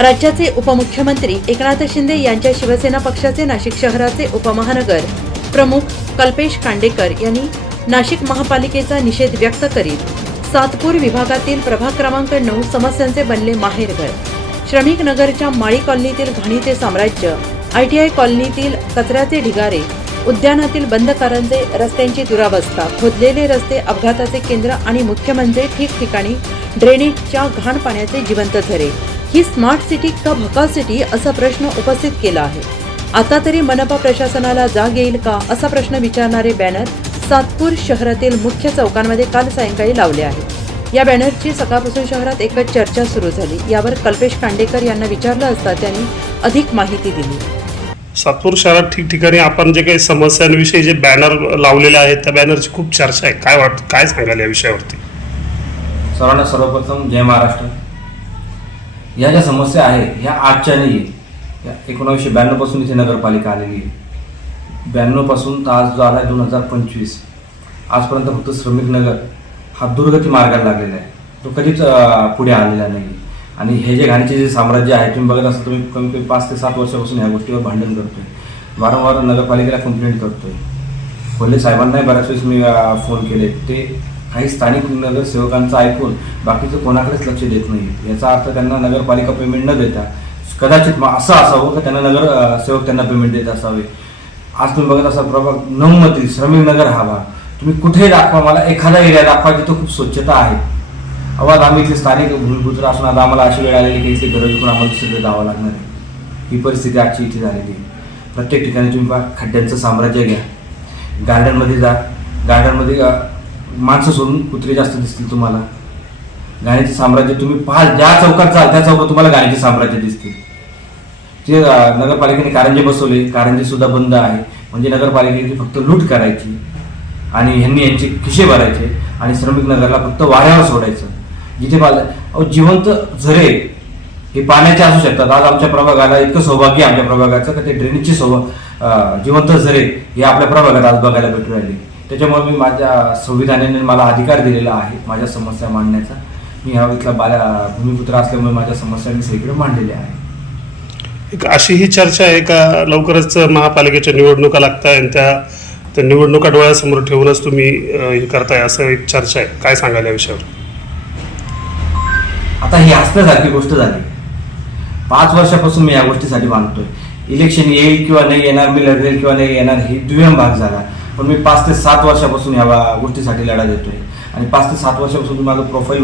राज्याचे उपमुख्यमंत्री एकनाथ शिंदे यांच्या शिवसेना पक्षाचे नाशिक शहराचे उपमहानगर प्रमुख कल्पेश कांडेकर यांनी नाशिक महापालिकेचा निषेध व्यक्त करीत सातपूर विभागातील प्रभाग क्रमांक 9 समस्यांचे बनले माहेरघर, श्रमिक नगरच्या माळी कॉलनीतील घाणीचे साम्राज्य, ITI कॉलनीतील कचऱ्याचे ढिगारे, उद्यानातील बंद कारंजे, रस्त्यांची दुरावस्था, खोदलेले रस्ते, अपघाताचे केंद्र आणि मुख्य म्हणजे ठिकठिकाणी ड्रेनेजच्या घाण पाण्याचे जिवंत झरे, ही स्मार्ट सिटी का भकाल सिटी असा प्रश्न उपस्थित केला आहे। आता तरी मनपा प्रशासनाला जाग येईल का असा प्रश्न विचारणारे बॅनर सातपूर शहरातील मुख्य चौकांमध्ये काल सायंकाळी लावले आहेत। या बॅनरची सकाळपासून शहरात एकच चर्चा सुरू झाली। यावर कल्पेश कांडेकर यांना विचारलं असता त्यांनी अधिक माहिती दिली। सातपूर शहरात ठिकठिकाणी आपण जे काही समस्यांविषयी जे बॅनर लावलेले आहेत त्या बॅनरची खूप चर्चा आहे, काय वाटतं, काय सांगाल या विषयावरती? सर्वांना सर्वप्रथम जय महाराष्ट्र। या ज्या समस्या आहेत ह्या आजच्या नाही आहे, 1992 पासून इथे नगरपालिका आलेली आहे। 92 पासून तर आज जो आला 2025 आजपर्यंत फक्त श्रमिक नगर हा दुर्गती मार्गाला लागलेला आहे, तो कधीच पुढे आलेला नाही। आणि हे जे घाणीचे जे साम्राज्य आहे तुम्ही बघत असाल, तुम्ही कमी कमी 5 ते 7 वर्षापासून ह्या गोष्टीवर भांडण करतोय, वारंवार नगरपालिकेला कंप्लेंट करतोय। कोल्हे साहेबांनाही बऱ्याच वेळेस मी फोन केले, ते काही स्थानिक नगरसेवकांचं ऐकून बाकीचं कोणाकडेच लक्ष देत नाही। याचा अर्थ त्यांना नगरपालिका पेमेंट न देता कदाचित असं असावं की त्यांना नगरसेवक त्यांना पेमेंट देत असावे। आज तुम्ही बघत असाल प्रभाग 9 मधील श्रमिक नगर हवा, तुम्ही कुठेही दाखवा, मला एखादा एरिया दाखवा जिथं खूप स्वच्छता आहे। आवाज आम्ही इथले स्थानिक भूमिपुत्र असून आज आम्हाला अशी वेळ आलेली की इथली गरज विकून आम्हाला दुसरीकडे जावं लागणार आहे। ही परिस्थिती आजची इथे झालेली आहे। प्रत्येक ठिकाणी तुम्ही पहा, खड्ड्यांचं साम्राज्य घ्या, गार्डनमध्ये जा, गार्डनमध्ये माणसं सोडून कुत्रे जास्त दिसतील तुम्हाला। गाण्याचे साम्राज्य तुम्ही पाहाल, ज्या चौकात जाल त्या चौकात तुम्हाला गाण्याचे साम्राज्य दिसतील। जे नगरपालिकेने कारंजे बसवले, कारंजे सुद्धा बंद आहे, म्हणजे नगरपालिकेची फक्त लूट करायची आणि ह्यांनी यांचे खिशे भरायचे आणि श्रमिक नगरला फक्त वाऱ्यावर सोडायचं। जिथे जिवंत झरे हे पाण्याचे असू शकतात। आज आमच्या प्रभागाला इतकं सौभाग्य आमच्या प्रभागाचं की ते ड्रेनेजचे जिवंत झरे हे आपल्या प्रभागात आज बघायला भेटू राहिले। त्याच्यामुळे मी माझ्या संविधानाने मला अधिकार दिलेला आहे माझ्या समस्या मांडण्याचा। मी ह्या इथला भूमिपुत्र असल्यामुळे माझ्या समस्या मी सगळीकडे मांडलेल्या आहे। एक अशी ही चर्चा आहे का लवकरच महापालिकेच्या निवडणुका लागताय आणि त्या निवडणुका डोळ्यासमोर ठेवूनच तुम्ही हे करताय, असं एक चर्चा आहे, काय सांगाल या विषयावर? आता ही हसण्यासारखी गोष्ट झाली। 5 वर्षापासून मी या गोष्टीसाठी मानतोय। इलेक्शन येईल किंवा नाही येणार, मी लढेल किंवा नाही येणार, ही दुय्यम भाग झाला, पण मी 5 ते 7 वर्षापासून या गोष्टीसाठी लढा देतोय। आणि 5 ते 7 वर्षापासून माझं प्रोफाईल